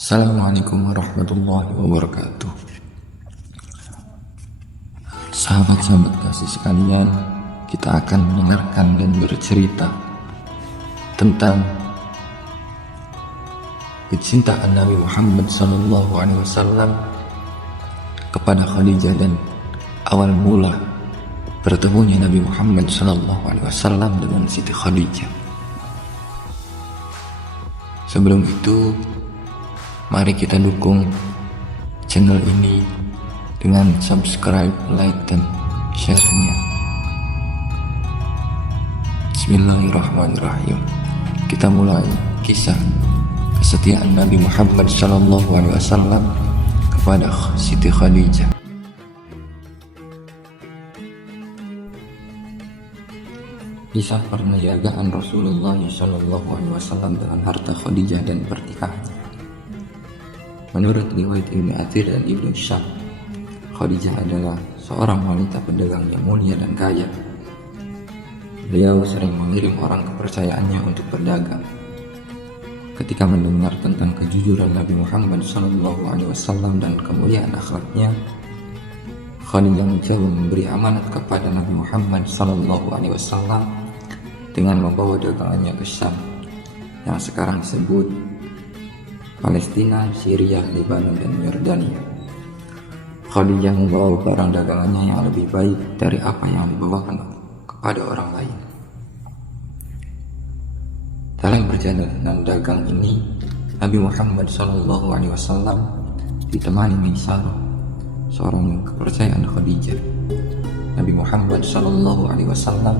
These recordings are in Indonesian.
Assalamualaikum warahmatullahi wabarakatuh. Sahabat-sahabat kasih sekalian, kita akan mendengarkan dan bercerita tentang kecintaan Nabi Muhammad SAW kepada Khadijah dan awal mula bertemunya Nabi Muhammad SAW dengan Siti Khadijah. Sebelum itu, mari kita dukung channel ini dengan subscribe, like, dan share-nya. Bismillahirrahmanirrahim. Kita mulai kisah kesetiaan Nabi Muhammad SAW kepada Siti Khadijah. Kisah perniagaan Rasulullah SAW dengan harta Khadijah dan pernikahannya. Menurut riwayat Ibnu Athir dan Ibnu Syam, Khadijah adalah seorang wanita pedagang yang mulia dan kaya. Beliau sering mengirim orang kepercayaannya untuk berdagang. Ketika mendengar tentang kejujuran Nabi Muhammad SAW dan kemuliaan akhlaknya, Khadijah mencoba memberi amanat kepada Nabi Muhammad SAW dengan membawa dagangannya ke Syam, yang sekarang disebut Palestina, Syria, Lebanon, dan Yordania. Khadijah membawa barang dagangannya yang lebih baik dari apa yang dibawakan kepada orang lain. Dalam perjalanan dagang ini, Nabi Muhammad SAW ditemani Maisarah, seorang kepercayaan Khadijah. Nabi Muhammad SAW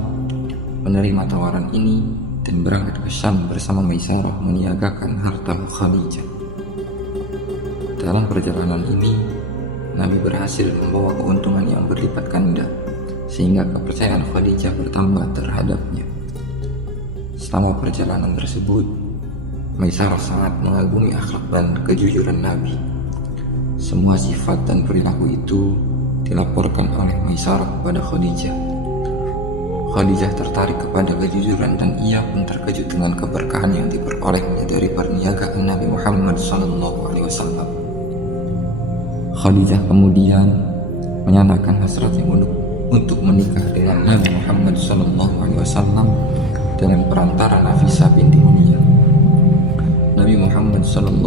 menerima tawaran ini dan berangkat ke Syam bersama Maisarah meniagakan harta Khadijah. Dalam perjalanan ini, Nabi berhasil membawa keuntungan yang berlipat ganda, sehingga kepercayaan Khadijah bertambah terhadapnya. Selama perjalanan tersebut, Maisarah sangat mengagumi akhlak dan kejujuran Nabi. Semua sifat dan perilaku itu dilaporkan oleh Maisarah kepada Khadijah. Khadijah tertarik kepada kejujuran dan ia pun terkejut dengan keberkahan yang diperolehnya dari perniagaan Nabi Muhammad SAW. Khadijah kemudian menyatakan hasratnya untuk menikah dengan Nabi Muhammad SAW dengan perantara Nafisah binti Umayyah. Nabi Muhammad SAW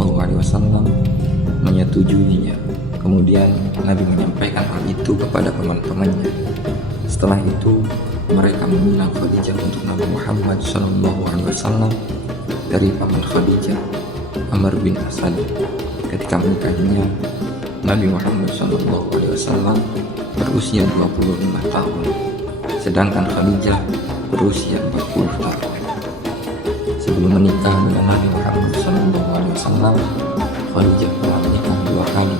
menyetujuinya. Kemudian Nabi menyampaikan hal itu kepada teman-temannya. Setelah itu, mereka meminang Khadijah untuk Nabi Muhammad SAW dari paman Khadijah, Amr bin Asad. Ketika menikahinya, Nabi Muhammad SAW berusia 25 tahun, sedangkan Khadijah berusia 40 tahun. Sebelum menikah dengan Nabi Muhammad SAW, Khadijah telah menikah 2 kali.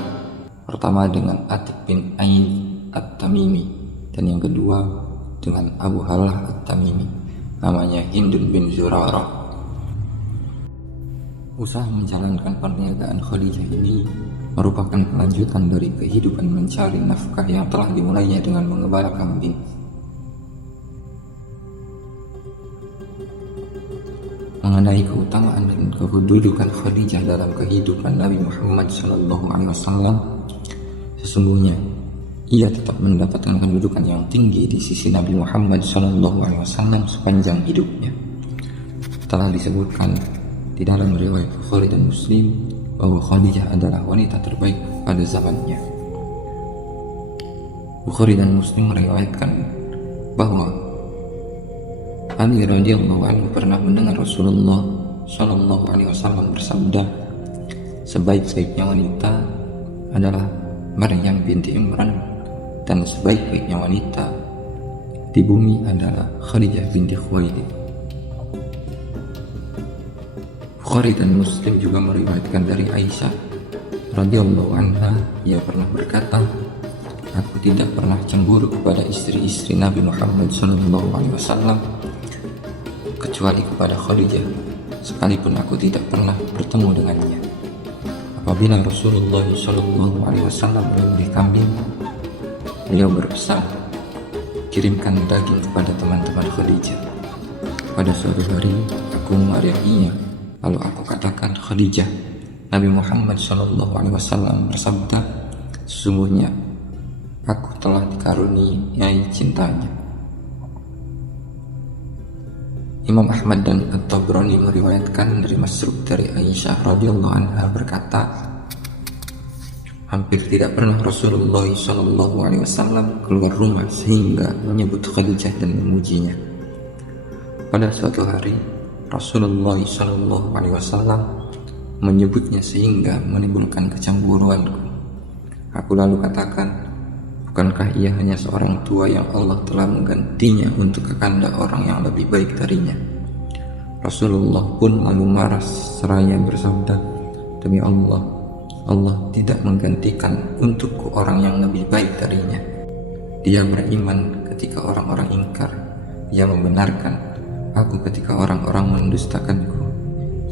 Pertama dengan Atiq bin Ain At-Tamimi, dan yang kedua dengan Abu Halah At-Tamimi, namanya Hindun bin Zurarah. Usaha menjalankan perniagaan Khadijah ini merupakan kelanjutan dari kehidupan mencari nafkah yang telah dimulainya dengan mengembala kambing. Mengenai keutamaan dan kedudukan Khadijah dalam kehidupan Nabi Muhammad SAW, sesungguhnya ia tetap mendapatkan kedudukan yang tinggi di sisi Nabi Muhammad SAW sepanjang hidupnya. Telah disebutkan di dalam riwayat Bukhari dan Muslim bahwa Khadijah adalah wanita terbaik pada zamannya. Bukhari dan Muslim meriwayatkan bahwa Ali radhiyallahu anhu pernah mendengar Rasulullah SAW bersabda, "Sebaik-baiknya wanita adalah Maryam binti Imran, dan sebaik-baiknya wanita di bumi adalah Khadijah binti Khuwailid." Bukhari dan Muslim juga meriwayatkan dari Aisyah radhiyallahu anha, ia pernah berkata, "Aku tidak pernah cemburu kepada istri-istri Nabi Muhammad SAW kecuali kepada Khadijah, sekalipun aku tidak pernah bertemu dengannya." Apabila Rasulullah SAW menyembelih kambing, beliau berpesan, "Kirimkan daging kepada teman-teman Khadijah." Pada suatu hari, aku memarahinya, lalu aku katakan, "Khadijah, Nabi Muhammad SAW bersabda, sesungguhnya aku telah dikaruniai cintanya. Imam Ahmad dan At-Tabrani meriwayatkan dari Masruq dari Aisyah radhiyallahu anha berkata, hampir tidak pernah Rasulullah SAW keluar rumah sehingga menyebut Khadijah dan memujinya. Pada suatu hari Rasulullah SAW menyebutnya sehingga menimbulkan kecemburuanku. Aku lalu katakan, bukankah ia hanya seorang tua yang Allah telah menggantinya untuk kekanda orang yang lebih baik darinya? Rasulullah pun lalu marah seraya bersabda, demi Allah, Allah tidak menggantikan untukku orang yang lebih baik darinya. Dia beriman ketika orang-orang ingkar, dia membenarkan aku ketika orang-orang mendustakanku,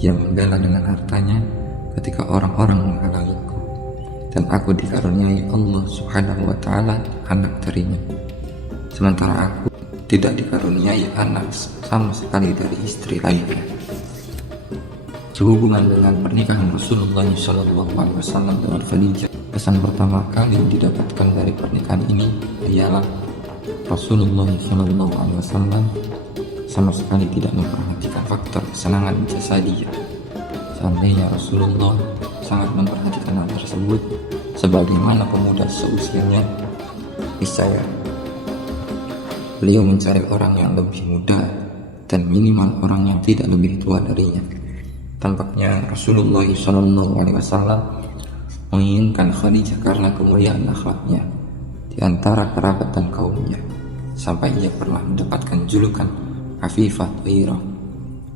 dia membela dengan hartanya ketika orang-orang menghalangiku, dan aku dikaruniai Allah Subhanahu wa Ta'ala anak darinya, sementara aku tidak dikaruniai anak sama sekali dari istri lainnya. Sehubungan dengan pernikahan Rasulullah SAW dengan Khadijah, pesan pertama kali didapatkan dari pernikahan ini ialah Rasulullah SAW sama sekali tidak memperhatikan faktor kesenangan jasadiyah. Seandainya Rasulullah sangat memperhatikan hal tersebut, sebagaimana pemuda seusianya, niscaya beliau mencari orang yang lebih muda dan minimal orang yang tidak lebih tua darinya. Tampaknya Rasulullah SAW menginginkan Khadijah karena kemuliaan akhlaknya di antara kerabat dan kaumnya, sampai ia pernah mendapatkan julukan Afifah Thayyirah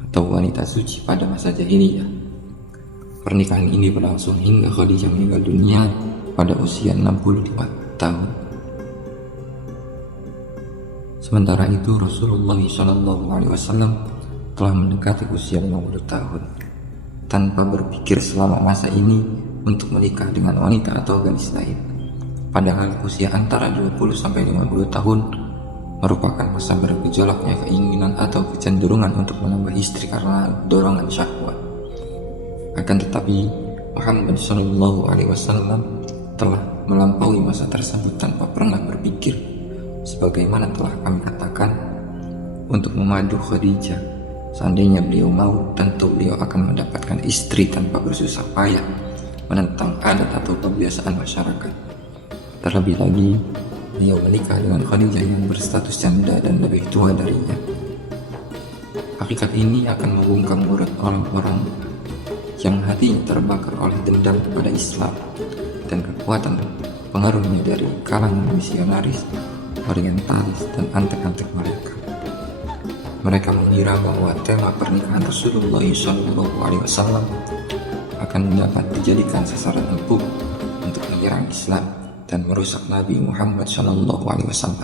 atau wanita suci pada masa jahiliyah. Pernikahan ini berlangsung hingga Khadijah meninggal dunia pada usia 65 tahun. Sementara itu Rasulullah SAW telah mendekati usia 50 tahun. Tanpa berpikir selama masa ini untuk menikah dengan wanita atau gadis lain. Padahal usia antara 20-50 tahun merupakan masa bergejolaknya keinginan atau kecenderungan untuk menambah istri karena dorongan syahwat. Akan tetapi Muhammad SAW telah melampaui masa tersebut tanpa pernah berpikir, sebagaimana telah kami katakan, untuk memadu Khadijah. Seandainya beliau mau, tentu beliau akan mendapatkan istri tanpa bersusah payah menentang adat atau kebiasaan masyarakat. Terlebih lagi, beliau menikah dengan Khadijah yang berstatus janda dan lebih tua darinya. Hakikat ini akan membungkam mulut orang-orang yang hatinya terbakar oleh dendam kepada Islam dan kekuatan pengaruhnya dari kalangan misionaris, orientalis, dan antek-antek mereka. Mereka mengira bahwa tema pernikahan Rasulullah SAW akan dapat dijadikan sasaran empuk untuk menyerang Islam dan merusak Nabi Muhammad SAW.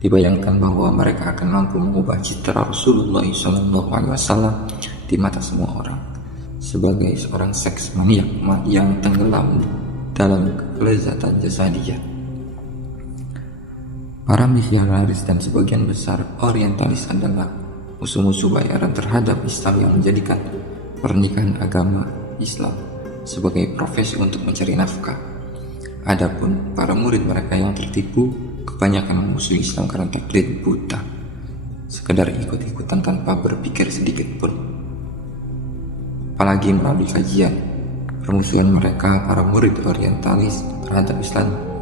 Dibayangkan bahwa mereka akan mampu mengubah citra Rasulullah SAW di mata semua orang sebagai seorang seks maniak yang tenggelam dalam kelezatan jasadiyah. Para misionaris dan sebagian besar orientalis adalah musuh-musuh bayaran terhadap Islam yang menjadikan pernikahan agama Islam sebagai profesi untuk mencari nafkah. Adapun para murid mereka yang tertipu kebanyakan memusuhi Islam karena taklid buta, sekedar ikut-ikutan tanpa berpikir sedikit pun. Apalagi melalui kajian, permusuhan mereka para murid orientalis terhadap Islam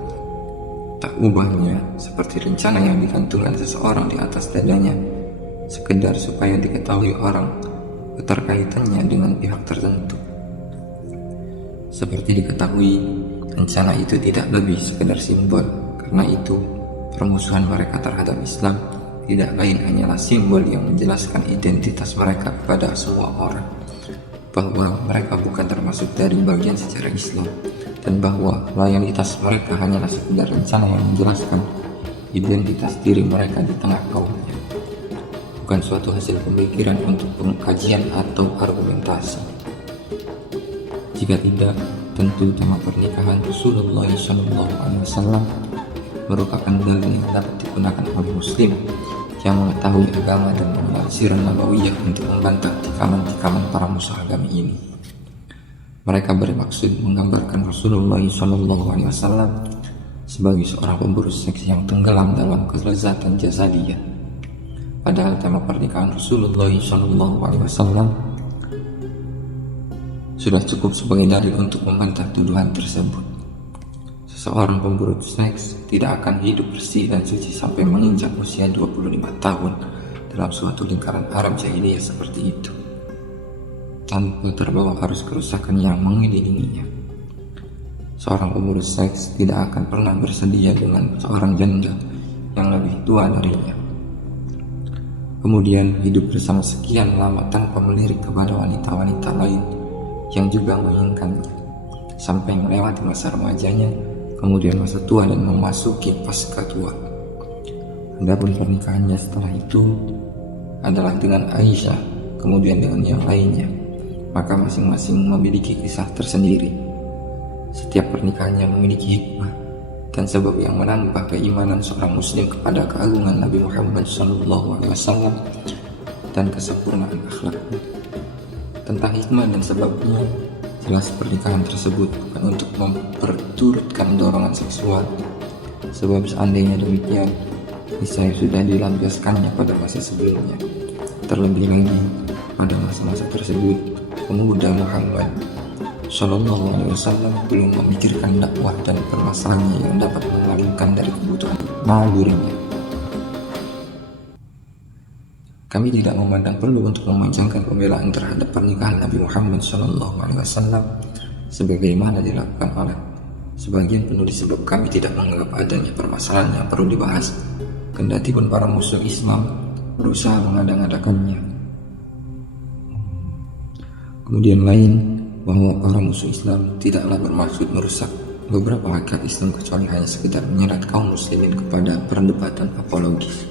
tak ubahnya seperti rencana yang digantungkan seseorang di atas dadanya, sekedar supaya diketahui orang keterkaitannya dengan pihak tertentu. Seperti diketahui, rencana itu tidak lebih sekedar simbol. Karena itu, permusuhan mereka terhadap Islam tidak lain hanyalah simbol yang menjelaskan identitas mereka kepada semua orang, bahwa mereka bukan termasuk dari bagian sejarah Islam, dan bahwa loyalitas mereka hanyalah sekedar rencana yang menjelaskan identitas diri mereka di tengah kaumnya, bukan suatu hasil pemikiran untuk pengkajian atau argumentasi. Jika tidak, tentu tema pernikahan Rasulullah SAW merupakan dalil yang dapat digunakan oleh Muslim yang mengetahui agama dan mengenal sirah nabawiyah untuk membantah tikaman-tikaman para musuh agama ini. Mereka bermaksud menggambarkan Rasulullah SAW sebagai seorang pemburu seks yang tenggelam dalam kelezatan jasadiyah. Padahal tema pernikahan Rasulullah SAW sudah cukup sebagai dalil untuk membantah tuduhan tersebut. Seseorang pemburu seks tidak akan hidup bersih dan suci sampai menginjak usia 25 tahun dalam suatu lingkaran haram jahiliyah seperti itu, tanpa terbawa arus kerusakan yang mengelilinginya. Seorang pemburu seks tidak akan pernah bersedia dengan seorang janda yang lebih tua darinya, kemudian hidup bersama sekian lama tanpa melirik kepada wanita-wanita lain yang juga menginginkannya, sampai melewati masa remajanya, kemudian masa tua dan memasuki pasca tua. Adapun pernikahannya setelah itu adalah dengan Aisyah, kemudian dengan yang lainnya, maka masing-masing memiliki kisah tersendiri. Setiap pernikahannya memiliki hikmah dan sebab yang menambah keimanan seorang muslim kepada keagungan Nabi Muhammad SAW dan kesempurnaan akhlaknya. Tentang hikmah dan sebabnya, jelas pernikahan tersebut bukan untuk memperturutkan dorongan seksual, sebab seandainya demikian, niscaya sudah dilampiaskannya pada masa sebelumnya. Terlebih lagi pada masa-masa tersebut, pemuda Muhammad SAW belum memikirkan dakwah dan permasalahan yang dapat mengalihkan dari kebutuhan nalurinya. Kami tidak memandang perlu untuk memanjangkan pembelaan terhadap pernikahan Nabi Muhammad SAW sebagaimana dilakukan oleh sebagian penulis, sebab kami tidak menganggap adanya permasalahan yang perlu dibahas, kendati pun para musuh Islam berusaha mengada-ngadakannya. Kemudian lain, bahwa para musuh Islam tidaklah bermaksud merusak beberapa hakikat Islam kecuali hanya sekedar menyeret kaum muslimin kepada perdebatan apologis.